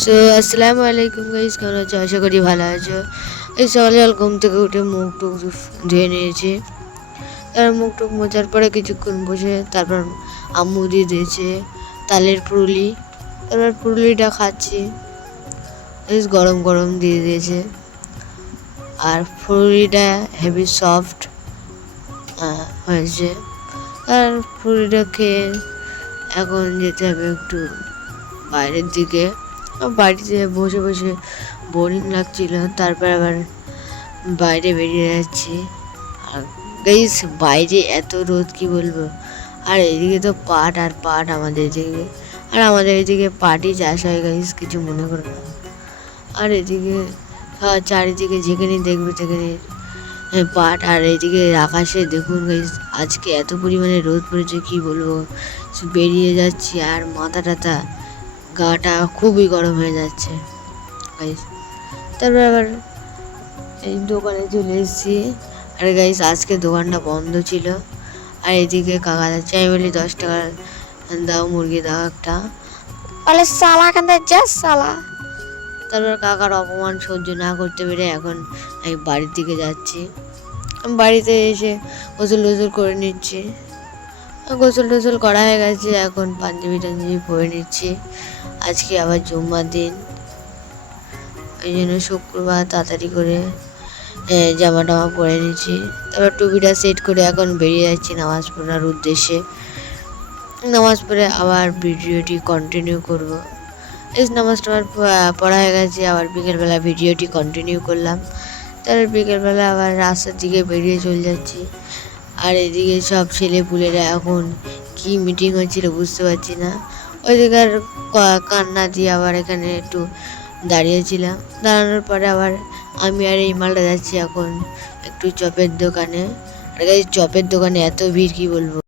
So আসসালামু আলাইকুম guys, কেমন আছো? আশা করি ভালো আছো। এই সকালে ঘুম থেকে উঠে মুখ টুক ধুয়ে নিয়েছি। তারপর মুখ টুক মোছার পরে কিছুক্ষণ বসে তারপর আম্মু দিয়ে দিয়েছে তালের পুরুলি। তারপর পুরুলিটা খাচ্ছি, বেশ গরম গরম দিয়ে দিয়েছে। আর পুরুলিটা হেভি সফট হয়েছে। আর পুরুলিটা খেয়ে এখন যেতে হবে একটু বাইরের দিকে। বাড়িতে বসে বসে বোরিং লাগছিল, তারপর আবার বাইরে বেরিয়ে যাচ্ছি। আর গাইস, বাইরে এত রোদ কি বলবো। আর এদিকে তো পাট আর পাট আমাদের এদিকে, আর আমাদের এদিকে পাটই চাষ হয় গাইস, কিছু মনে করো না। আর এদিকে চারিদিকে যেখানে দেখবে সেখানে পাট। আর এদিকে আকাশে দেখুন গাইস, আজকে এত পরিমাণে রোদ পড়েছে কি বলবো। বেরিয়ে যাচ্ছি আর মাথা টাথা গাটা খুবই গরম হয়ে যাচ্ছে গাইস। তারপর আবার এই দোকানে চলে এসেছি। আর গাইস, আজকে দোকানটা বন্ধ ছিল। আর এদিকে কাকা যাচ্ছে, আমি বলি 10 টাকা দাও, মুরগি দাও একটা। বলে সালা কান্দে যা সালা। তারপর কাকার অপমান সহ্য না করতে পেরে এখন আমি বাড়ির দিকে যাচ্ছি। বাড়িতে এসে গোসল টোসল করে নিচ্ছি। গোসল টোসল করা হয়ে গেছে, এখন পাঞ্জাবি টাঞ্জাবি পরে নিচ্ছি। আজকে আবার জুম্মার দিন, ওই জন্য শুক্রবার তাড়াতাড়ি করে জামা টামা পরে নিচ্ছি। তারপর টুপিটা সেট করে এখন বেরিয়ে যাচ্ছি নামাজ পড়ার উদ্দেশ্যে। নামাজ পড়ে আবার ভিডিওটি কন্টিনিউ করব। এই নামাজ টামাজ পড়া হয়ে গেছে, আবার বিকেলবেলা ভিডিওটি কন্টিনিউ করলাম। তারপর বিকেলবেলা আবার রাস্তার দিকে বেরিয়ে চলে যাচ্ছি। আর এদিকে সব ছেলেপুলেরা এখন কি মিটিং হচ্ছিল বুঝতে পারছি না। ওইদিকার কান্না দিয়ে আবার এখানে একটু দাঁড়িয়েছিলাম। দাঁড়ানোর পরে আবার আমি আর এই মালটা যাচ্ছি এখন একটু চপের দোকানে। আর এই চপের দোকানে এত ভিড় কি বলবো।